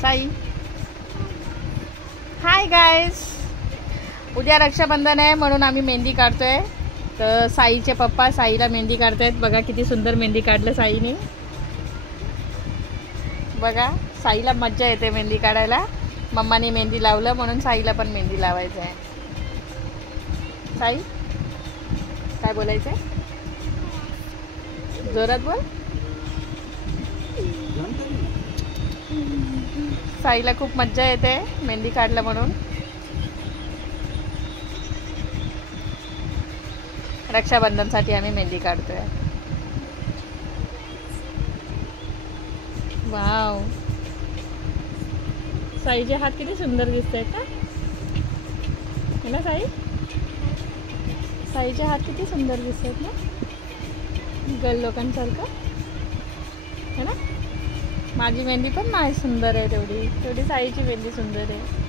Sai hi guys, उद्या रक्षाबंधन आहे म्हणून आम्ही मेहंदी काढतोय. तर साईचे पप्पा साईला मेहंदी काढतायत. बघा किती सुंदर मेहंदी काढलं साईने. बघा साईला मज्जा येते मेहंदी काढायला. मम्माने मेहंदी लावलं म्हणून साईला पण मेहंदी लावायचं आहे. साई काय बोलायचं आहे? जोरात बोल. साईला खूप मज्जा येते मेहंदी काढलं म्हणून. रक्षाबंधनसाठी आम्ही मेहंदी काढतोय. वाव, साईचे हात किती सुंदर दिसत आहेत का? है ना साई? साईचे हात किती सुंदर दिसत आहेत ना, गर्ल लोकांसारखं, है ना? माझी मेहंदी पण नाही सुंदर आहे तेवढी साईची मेहंदी सुंदर आहे.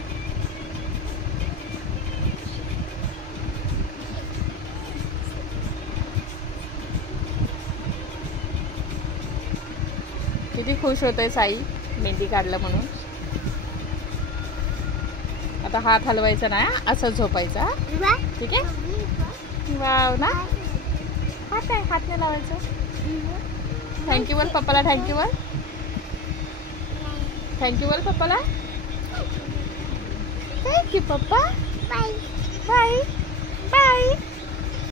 किती खुश होते साई मेहंदी काढलं म्हणून. आता हात हलवायचा नाही, असं झोपायचा. ठीक आहे? वाव ना, हात आहे, हात नाही लावायचं. थँक्यू बोल पप्पाला. थँक्यू बोल. थँक्यू बोल पप्पाला. थँक्यू पप्पा. Bye bye bye.